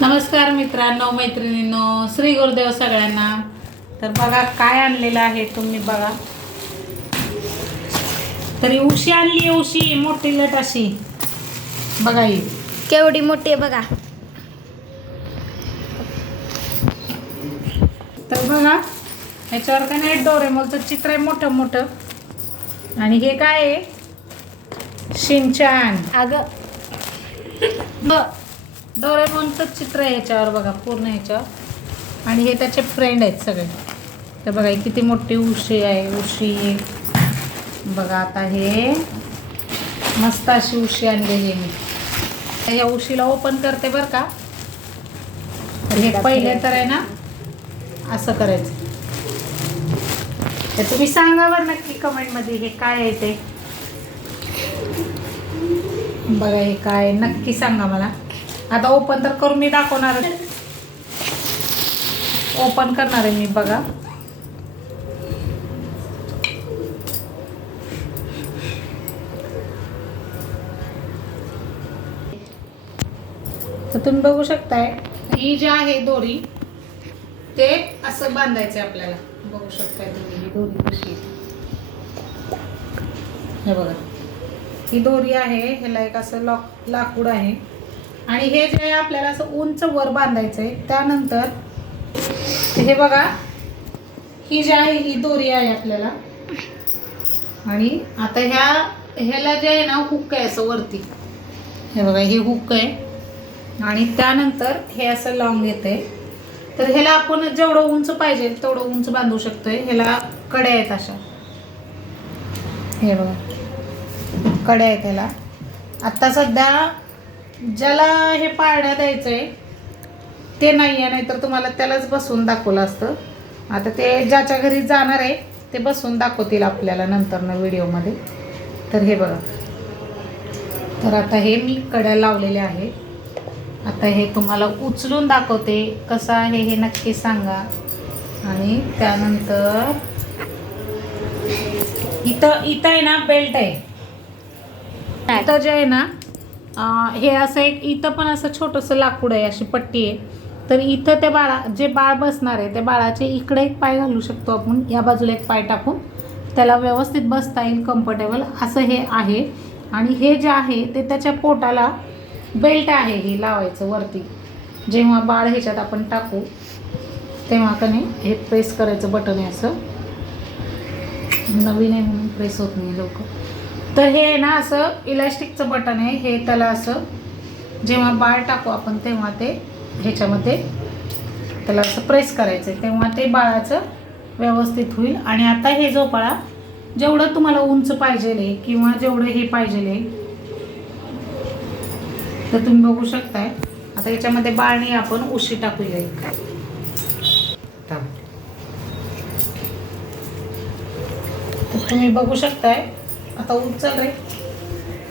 नमस्कार मित्रांनो मैत्रिणींनो श्री गुरुदेव सगळ्यांना. तर बघा काय आणलेलं आहे तुम्ही बघा. तरी उशी आणली उशी. मोठी लट अशी. बघा ही. केवढी मोठी आहे बघा. तर बघा ह्याच्यावर काय नाही डोरेमोलचं चित्र आहे मोठं मोठं. आणि हे काय आहे? शिंचान अगं ब चित्र आहे ह्याच्यावर बघा पूर्ण ह्याच्यावर आणि हे त्याचे फ्रेंड आहेत सगळे. तर बघा किती मोठी उशी आहे उशी. बघा आता हे मस्त अशी उशी आणलेली मी. या उशीला ओपन करते बरं का. तर हे पहिले तर आहे ना असं करायचं. तर तुम्ही सांगा बरं नक्की कमेंटमध्ये हे काय आहे ते. बघा हे काय नक्की सांगा मला. आता ओपन तर करून मी दाखवणार ओपन करणार आहे मी बघा. तर तुम्ही बघू शकताय ही जी आहे दोरी ते असं बांधायचं आहे आपल्याला. बघू शकताय तुम्ही ही दोरी कशी हे बघा. ही दोरी आहे ह्याला एक असं लॉक लाकूड आहे. आणि हे जे आहे आपल्याला असं उंच वर बांधायचं आहे त्यानंतर हे बघा ही जी आहे ही दोरी आहे आपल्याला. आणि आता ह्या ह्याला जे आहे ना हुक आहे असं वरती. हे बघा हे हुक आहे. आणि त्यानंतर हे असं लॉंग येते तर ह्याला आपण जेवढं उंच पाहिजे तेवढं उंच बांधू शकतोय. ह्याला कड्या आहेत अशा. हे बघा. कड्या आहेत ह्याला. आत्ता सध्या ज्याला हे पाळण्यात द्यायचं आहे ते नाही आहे नाहीतर तुम्हाला त्यालाच बसवून दाखवलं असतं. आता ते ज्याच्या घरी जाणार आहे ते बसवून दाखवतील आपल्याला नंतरनं व्हिडिओमध्ये. तर हे बघा. तर आता हे मी कड्या लावलेल्या आहेत आता हे तुम्हाला उचलून दाखवते कसं आहे हे नक्की सांगा. आणि त्यानंतर इथं इथं आहे ना बेल्ट आहे. इथं जे आहे ना हे असं एक इथं पण असं छोटंसं लाकूड आहे अशी पट्टी आहे. तर इथं ते बाळा जे बाळ बसणार आहे त्या बाळाचे इकडे एक पाय घालू शकतो आपण. या बाजूला एक पाय टाकून त्याला व्यवस्थित बसता येईल कम्फर्टेबल असं हे आहे. आणि हे जे आहे ते त्याच्या पोटाला बेल्ट आहे हे लावायचं वरती. जेव्हा बाळ ह्याच्यात आपण टाकू तेव्हा का नाही हे प्रेस करायचं बटन आहे असं. नवीन आहे म्हणून प्रेस होत नाही लवकर. तर हे ना असं इलास्टिकचं बटन आहे. हे त्याला असं जेव्हा बाळ टाकू आपण तेव्हा ते ह्याच्यामध्ये त्याला असं प्रेस करायचं आहे. तेव्हा ते बाळाचं व्यवस्थित होईल. आणि आता हे जो बाळा जेवढं तुम्हाला उंच पाहिजेल आहे किंवा जेवढं हे पाहिजेल आहे तर तुम्ही बघू शकताय. आता याच्यामध्ये बाळणी आपण उशी टाकूया तुम्ही बघू शकताय. आता उचल रे.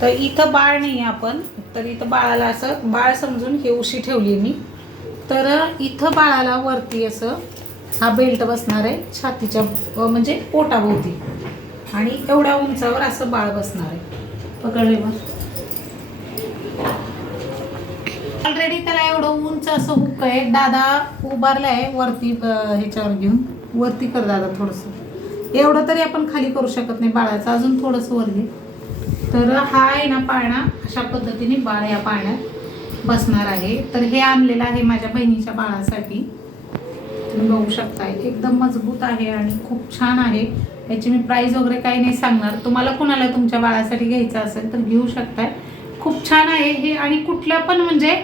तर इथं बाळ नाही आहे आपण तर इथं बाळाला असं बाळ समजून हे उशी ठेवली मी. तर इथं बाळाला वरती असं हा बेल्ट बसणार आहे छातीच्या म्हणजे पोटाभोवती. आणि एवढ्या उंचावर असं बाळ बसणार आहे. पकडले मग. ऑलरेडी त्याला एवढं उंच असं हुक आहे. दादा उभारलं आहे वरती ह्याच्यावर घेऊन. वरती कर दादा थोडंसं. एवढं तरी आपण खाली करू शकत नाही बाळाचं. अजून थोडंसं वर घे. तर हा आहे ना पाळणा. अशा पद्धतीने बाळ या पाळण्यात बसणार आहे. तर हे आणलेलं आहे माझ्या बहिणीच्या बाळासाठी. तुम्ही बघू शकताय. एकदम मजबूत आहे आणि खूप छान आहे. याची मी प्राईस वगैरे काही नाही सांगणार. तुम्हाला कुणाला तुमच्या बाळासाठी घ्यायचं असेल तर घेऊ शकताय. खूप छान आहे हे. आणि कुठल्या पण म्हणजे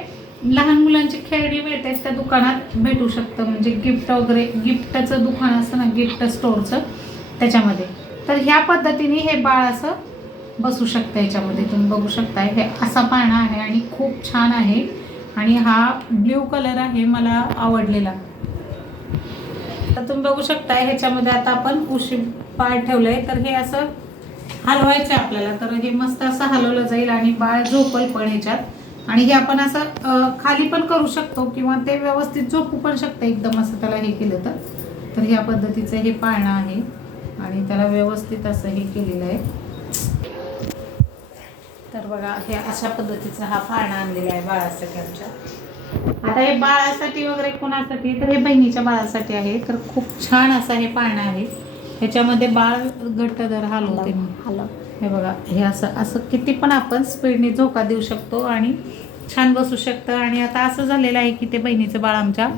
लहान मुलांची खेळणी मिळते त्या दुकानात भेटू शकतं. म्हणजे गिफ्ट वगैरे गिफ्टचं दुकान असतं ना गिफ्ट स्टोअरचं त्याच्यामध्ये. तर ह्या पद्धतीने हे बाळ असं बसू शकतं याच्यामध्ये. तुम्ही बघू शकताय. हे असा पाळणा आहे आणि खूप छान आहे. आणि हा ब्ल्यू कलर आहे मला आवडलेला. तर तुम्ही बघू शकताय ह्याच्यामध्ये आता आपण उशी ठेवलं आहे तर हे असं हलवायचं आहे आपल्याला. तर हे मस्त असं हलवलं जाईल आणि बाळ झोपल पण ह्याच्यात. आणि हे आपण असं खाली पण करू शकतो किंवा ते व्यवस्थित झोपू पण शकतं. एकदम असं त्याला हे केलं तर. तर ह्या पद्धतीचं हे पाळणं आहे. आणि त्याला व्यवस्थित असं हे केलेलं आहे. तर बघा हे अशा पद्धतीचा हा पाळणा आणलेला आहे बाळासाठी आमच्या आता हे बाळासाठी वगैरे कोणासाठी? तर हे बहिणीच्या बाळासाठी आहे. तर खूप छान असं हे पाळणं आहे. ह्याच्यामध्ये बाळ घट्ट दर हलवते हॅलो हे बघा हे असं असं किती पण आपण स्पीडने झोका देऊ शकतो आणि छान बसू शकतं. आणि आता असं झालेलं आहे की ते बहिणीचं बाळ आमच्या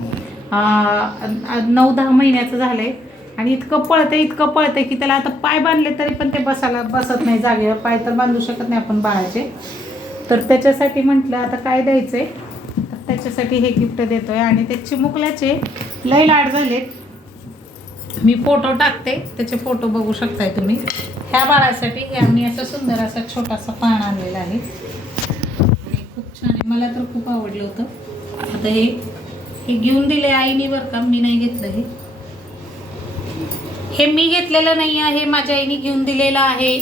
नऊ दहा महिन्याचं झालंय. आणि इतकं पळतंय इतकं पळतंय की त्याला आता पाय बांधले तरी पण ते बसायला बसत नाही जागेवर. पाय तर बांधू शकत नाही आपण बाळाचे तर त्याच्यासाठी म्हटलं आता काय द्यायचं आहे तर त्याच्यासाठी हे गिफ्ट देतो आहे आणि ते चिमुकल्याचे लय लाड झालेत. मी फोटो टाकते. त्याचे फोटो बघू शकताय तुम्ही. ह्या बाळासाठी हे आम्ही असा सुंदर असा छोटासा पान आणलेला आहे. आणि खूप छान आहे. मला तर खूप आवडलं होतं. आता हे हे घेऊन दिले आईने बरं का. मी नाही घेतलं हे. हे मी घेतलेलं नाही आहे माझ्या आईने घेऊन दिलेलं आहे.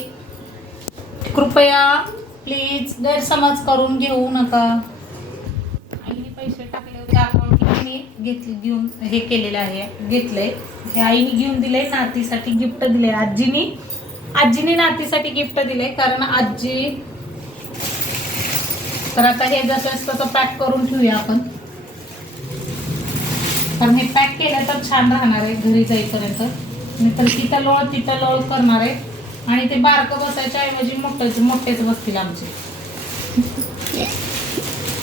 कृपया प्लीज गैरसमज करून घेऊ नका. आईने पैसे टाकले होते अकाउंटला मी घेतले घेऊन हे केलेलं आहे घेतलंय. हे आईने घेऊन दिले नातीसाठी गिफ्ट दिले आजीनी आजीने नातीसाठी गिफ्ट दिले कारण आजी तर आता हे जसं असतं तर पॅक करून ठेवूया आपण. कारण हे पॅक केलं तर छान राहणार आहे घरी जाईपर्यंत. नाहीतर तिथं लोळ तिथं लोळ करणार आहे. आणि ते बारकं बसायच्या ऐवजी मोठेच मोठेच बसतील आमचे.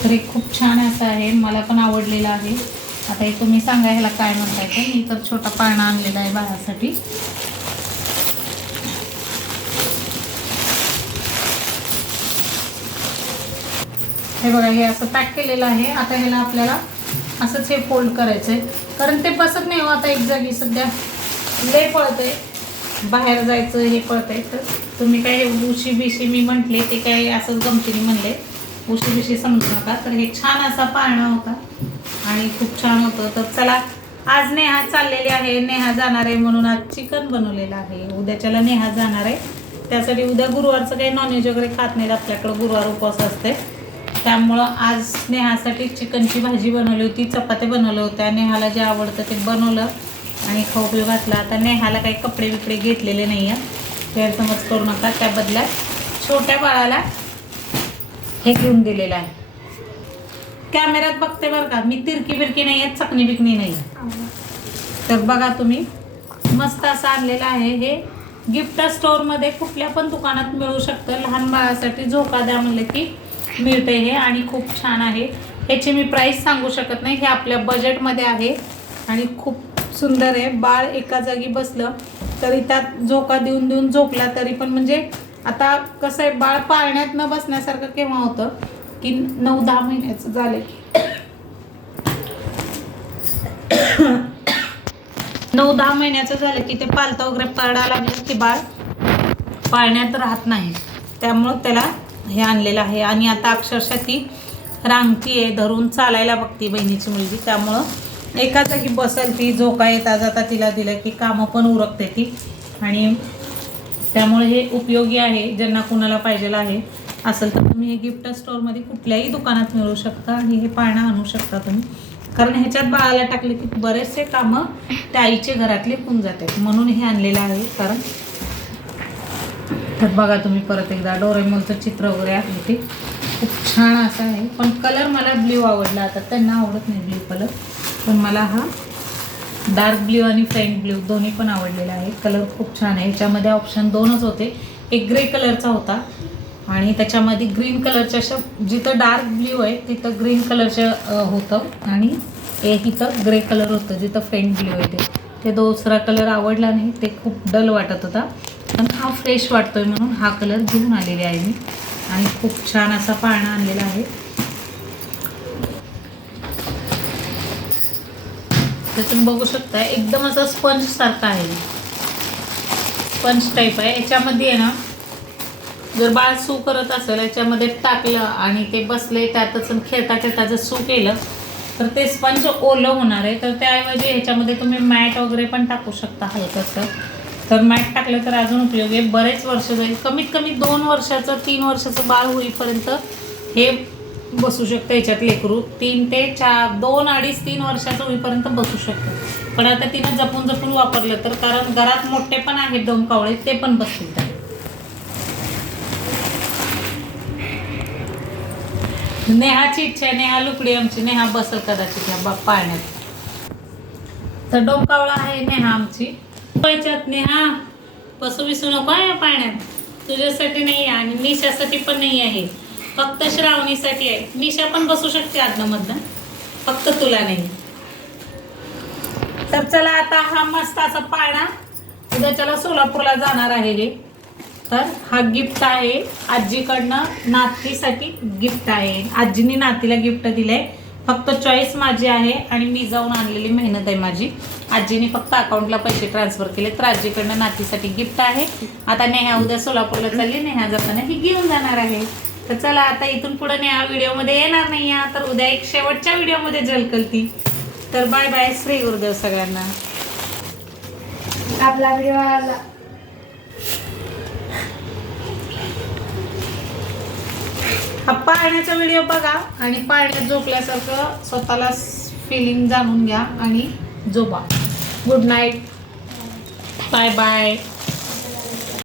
तर खूप छान असं आहे. मला पण आवडलेलं आहे. आता हे तुम्ही सांगा ह्याला काय म्हणताय तर मी तर छोटा पाळणा आणलेला आहे बाळासाठी. हे बघा हे असं पॅक केलेलं आहे. आता ह्याला आपल्याला असंच हे फोल्ड करायचं आहे कारण ते बसत नाही हो आता एक जागी सध्या. लय पळतंय. बाहेर जायचं हे पळतंय. तर तुम्ही काय उशी बिशी मी म्हटले ते काय असंच गमतीने म्हणले. उशी बिशी समजू नका. तर हे छान असा पाळणा होता. आणि खूप छान होतं. तर चला आज नेहा चाललेली आहे. नेहा जाणार आहे म्हणून आज चिकन बनवलेलं आहे. उद्याच्याला नेहा जाणार आहे. त्यासाठी उद्या गुरुवारचं काही नॉनव्हेज वगैरे खात नाहीत. आपल्याकडं गुरुवार उपवास असते त्यामुळं आज नेहासाठी चिकनची भाजी बनवली होती. चपात्या बनवल्या होत्या. नेहाला जे आवडतं ते बनवलं. आणि खाऊ पिऊ घातला. आता नेहाला काही कपडे बिपडे घेतलेले नाही आहे गैरसमज करू नका. त्या बदल्यात छोट्या बाळाला हे घेऊन दिलेलं आहे. कॅमेऱ्यात बघते बरं का. मी तिरकी बिरकी नाही आहे चकणी बिकणी नाही आहे तर बघा तुम्ही. मस्त असं आणलेलं आहे हे. गिफ्ट स्टोअरमध्ये कुठल्या पण दुकानात मिळू शकतं. लहान बाळासाठी झोका द्या म्हणलं की मिळते हे आणि खूप छान आहे. ह्याची मी प्राईस सांगू शकत नाही. हे आपल्या बजेटमध्ये आहे आणि खूप सुंदर आहे. बाळ एका जागी बसलं तरी त्यात झोका देऊन देऊन झोपला तरी पण म्हणजे आता कसं आहे बाळ पाळण्यात न बसण्यासारखं केव्हा होतं की नऊ दहा महिन्याचं झालं नऊ दहा महिन्याचं झालं की ते पालतं वगैरे पडायला लागलं की बाळ पाळण्यात राहत नाही. त्यामुळं त्याला हे आणलेलं आहे. आणि आता अक्षरशः ती रांगती आहे. धरून चालायला बघती बहिणीची मुलगी. त्यामुळं एका जागी बसल ती झोका येता जाता तिला दिलं की कामं पण उरकते ती. आणि त्यामुळे हे उपयोगी आहे ज्यांना कुणाला पाहिजेल आहे असेल तर तुम्ही हे गिफ्ट स्टोअरमध्ये कुठल्याही दुकानात मिळू शकता आणि हे पाळणं आणू शकता तुम्ही. कारण ह्याच्यात बाळाला टाकले की बरेचसे कामं त्या आईचे घरातले होऊन जातात म्हणून हे आणलेलं आहे कारण तर बघा तुम्ही परत एकदा डोरेमोलचं चित्र वगैरे आहे ते. खूप छान असं आहे. पण कलर मला ब्ल्यू आवडला. आता त्यांना आवडत नाही ब्ल्यू कलर पण मला हा डार्क ब्ल्यू आणि फ्रेंट ब्ल्यू दोन्ही पण आवडलेला आहे कलर खूप छान आहे. ह्याच्यामध्ये ऑप्शन दोनच होते. एक ग्रे कलरचा होता. आणि त्याच्यामध्ये ग्रीन कलरच्या अशा जिथं डार्क ब्ल्यू आहे तिथं ग्रीन कलरचं होतं. आणि एक इथं ग्रे कलर होतं जिथं फेंट ब्ल्यू आहे ते. ते दुसरा कलर आवडला नाही. ते खूप डल वाटत होता. पण हा फ्रेश वाटतोय म्हणून हा कलर घेऊन आलेले आहे मी. आणि खूप छान असा पाळणा आणलेला आहे. तर तुम्ही बघू शकता एकदम असं स्पंज सारखा आहे. स्पंज टाईप आहे. याच्यामध्ये आहे ना जर बाळ सू करत असेल याच्यामध्ये टाकलं आणि ते बसले त्यातच खेळता खेळता जर सू केलं तर ते स्पंज ओलं होणार आहे. तर त्याऐवजी ह्याच्यामध्ये तुम्ही मॅट वगैरे पण टाकू शकता हलकंसं. तर मॅट टाकलं तर अजून उपयोग आहे. बरेच वर्ष जाईल कमीत कमी दोन वर्षाचं तीन वर्षाचं बाळ होईपर्यंत हे बसू शकतं ह्याच्यात लेकरू. तीन ते चार दोन अडीच तीन वर्षाचं होईपर्यंत बसू शकतं. पण आता तिनं जपून जपून वापरलं तर कारण घरात मोठे पण आहेत दोन कावळे ते पण बसतील त्या नेहाची इच्छा आहे नेहा लुकडी आमची नेहा बसल कदाचित या बा पाण्यात तर डोंकावळा आहे नेहा आमची. पाहिच्यात नेहा बसू विसू नको आहे या पाण्यात तुझ्यासाठी नाही आहे आणि निशासाठी पण नाही आहे. फक्त श्रावणीसाठी आहे. निशा पण बसू शकते आदनमधनं फक्त तुला नाही. तर चला आता हा मस्त असा पाळणा. उद्याच्याला सोलापूरला जाणार आहे हे. तर हा गिफ्ट आहे. आजीकडनं नातीसाठी गिफ्ट आहे. आजीने नातीला गिफ्ट दिलंय. फक्त चॉईस माझी आहे आणि मी जाऊन आणलेली मेहनत आहे माझी. आजीने फक्त अकाउंटला पैसे ट्रान्सफर केले तर आजीकडनं नातीसाठी गिफ्ट आहे. आता नेहा उद्या सोलापूरला चालली. नेहा जाताना ही घेऊन जाणार आहे. तर चला आता इथून पुढे नेहा व्हिडिओमध्ये येणार नाही आहे तर उद्या एक शेवटच्या व्हिडिओमध्ये झलकलती तर बाय बाय श्री गुरुदेव सगळ्यांना. आपला व्हिडिओ आला. हा पाळण्याचा व्हिडिओ बघा आणि पाळण्यात झोपल्यासारखं स्वतःला फिलिंग जाणून घ्या आणि झोपा. Good night bye bye